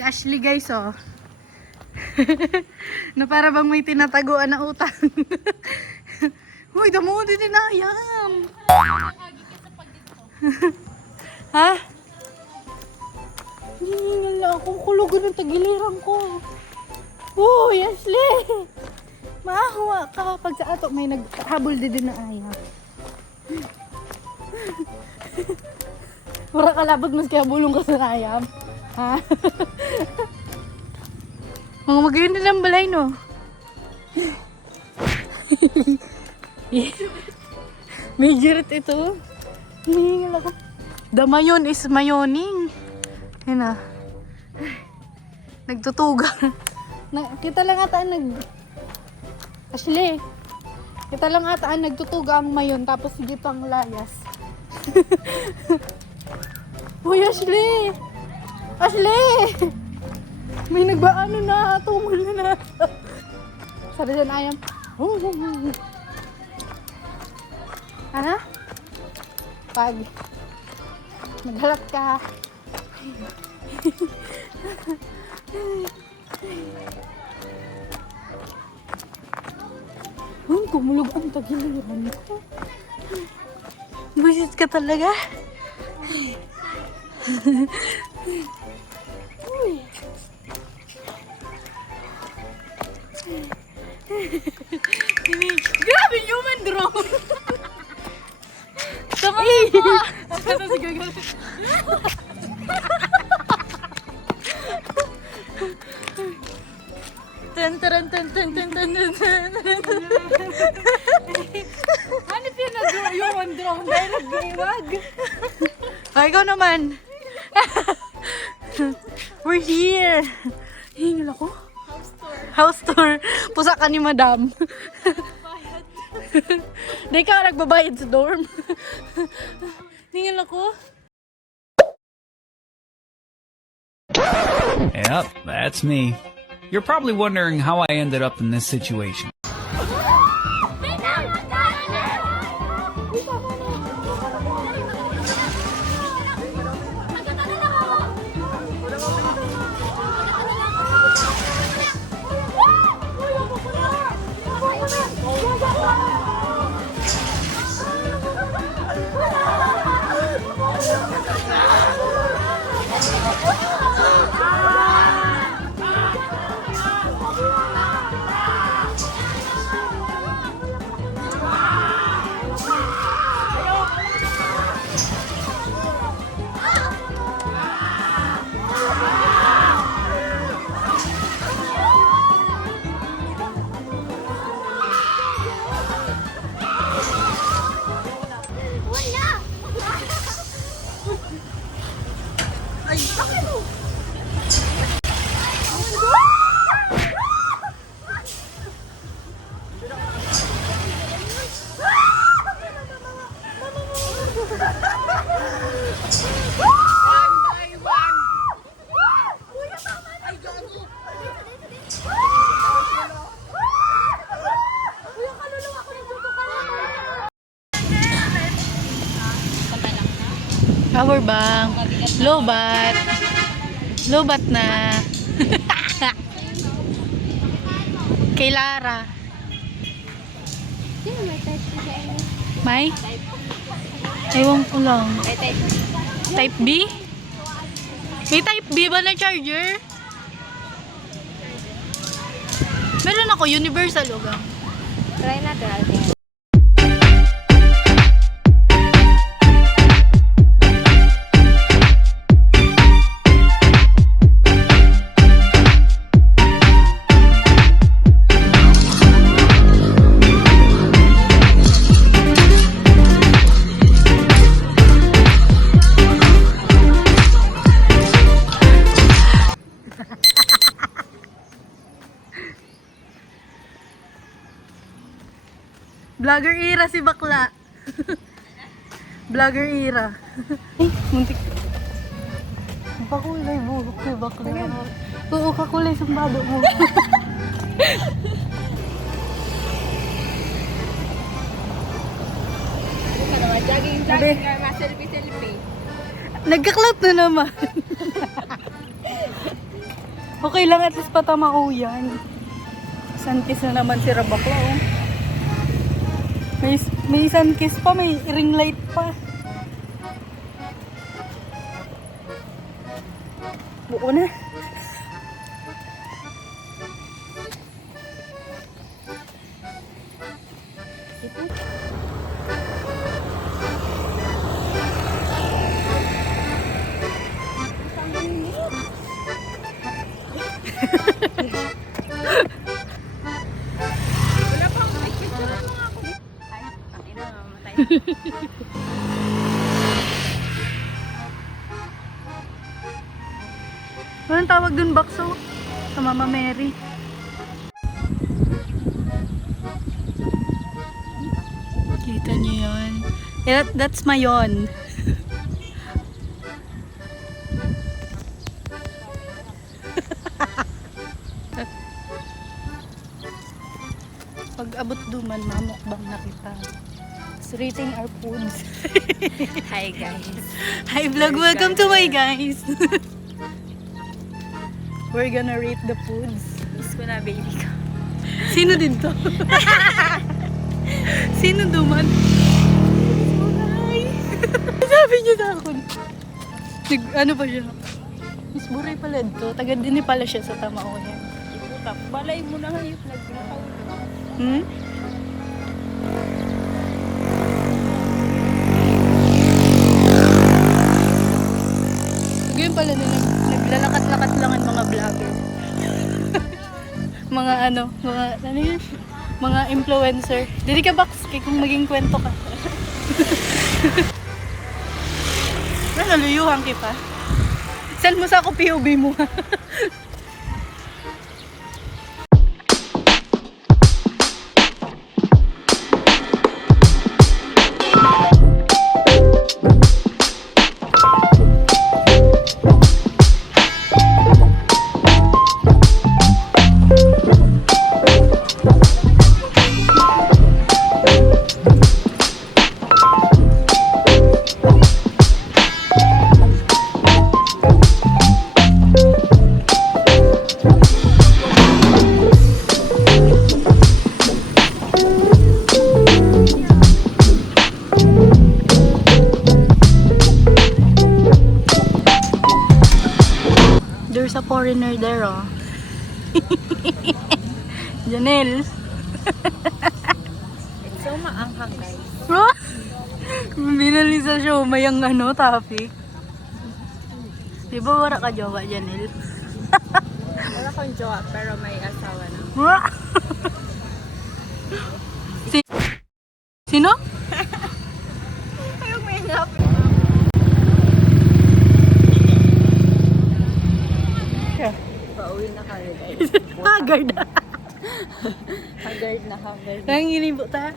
Si Ashley guys, oh. Na para bang may tinataguan na utang. Uy, damo din na ayam. Ha? Hingal ako, kulugan ng tagiliran ko. Uy, Ashley! Maahawa ka pag sa ato may naghabol din na ayam. Wala ka labot mas kaya bulong ka sa ayam. Ha? Mga magayon din ang balay, no? Major ito. Hingal ako. The mayon is mayoning. Yan na. Nagtutuga. Kita lang ata Ashley. Kita lang ata nagtutuga ang mayon tapos dito ang layas. Uy, Ashley! Ashley! May nagbaano na. Tumul na. Sada dyan ayam. Ano? Pag maghalat ka. Kumulog ang tagiliran ko. Buisit ka talaga. Grabe, human drone! Tama mo! Ano si Gagal? Tan tan tan tan tan tan tan. Hanip yun na human drone dahil nag-iwag. Ay, ikaw naman. We're here. Hingil ako. House tour. Pusa ka ni madam. Di ka nagbabayad sa dorm. Hingil ako. Yep, that's me. You're probably wondering how I ended up in this situation. Power bank. Lobat. Lobat na. Kay Lara. May? Ewan ko lang. Type B? May type B ba na charger? Meron ako, universal o gang. Try natin. Vlogger Ira si bakla. Vlogger Ira. Ay, muntik. Pakulay buhok si bakla. Oo, kakulay sumbado mo. Jogging, selfie. Nagka-clout na naman. Okay lang, at least patamao yan. Sunkist na naman si Rabakla, oh. May sunkist pa, may ring light pa. Buo na. Wala pa akong picture mo nga ako. Ay, ang ina, mamatay. Anong tawag dun, Bakso? Sa Mama Mary. Kita niyo yun? That's Mayon. Pag abot duman, mamukbang na kita. Just rating our foods. Hi guys. Hi vlog, welcome to my guys. We're gonna rate the foods. Miss ko na baby ko. Sino dito? Sino duman? Buray. Sabi niyo sa akin. Ano pa siya? Miss Buray pala dito. Taga din pala siya sa Tamao yan. Iputak. Balay mo na ngayon. Nagnakaw. Hmm? Ganyan pala na naglalakat-lakat lang ang mga vlogger. Mga ano yun? Mga influencer. Dili ka box kay kung maging kwento ka. Naluyuhan kita. Send mo sa ako POV mo. There's a foreigner there, oh. Janelle. It's so maanghang guys. Binali sa show, may ang ano, topic. Di ba wala ka jowa, Janelle? Wala akong jowa pero may asawa na. Sino? Ayong may hangap. Pauwi na kami guys. Haggard. Haggard na haggard. Nangingilin po ta.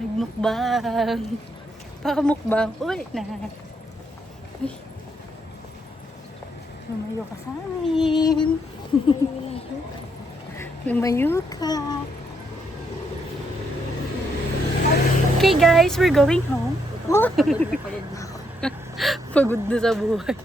Nagmukbang. Pakamukbang. Ulit na. Uy. Lumayo ka sa amin. Lumayo ka. Okay guys, we're going home. Pagod na ako. Pagod na sa buhay.